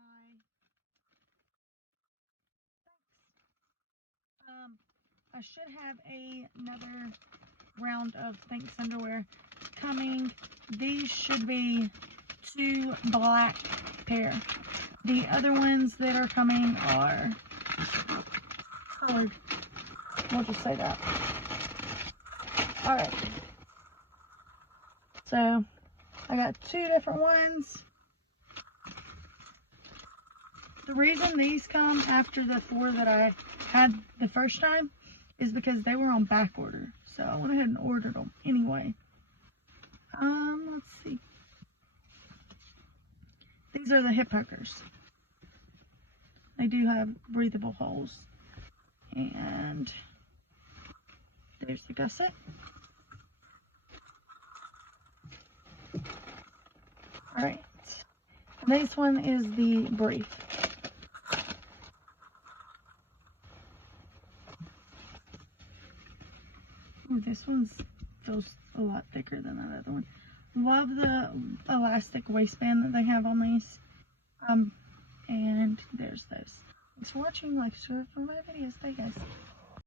my Thinx. I should have another round of Thinx underwear coming. These should be 2 black pair. The other ones that are coming are colored. We'll just say that. Alright. So, I got 2 different ones. The reason these come after the 4 that I had the first time is because they were on back order. So I went ahead and ordered them anyway. Let's see. These are the hip hookers. They do have breathable holes. And there's the gusset. Alright. And this one is the brief. Ooh, this one feels a lot thicker than that other one. Love the elastic waistband that they have on these. And there's those. Thanks for watching. Like, share for my videos. Bye, guys.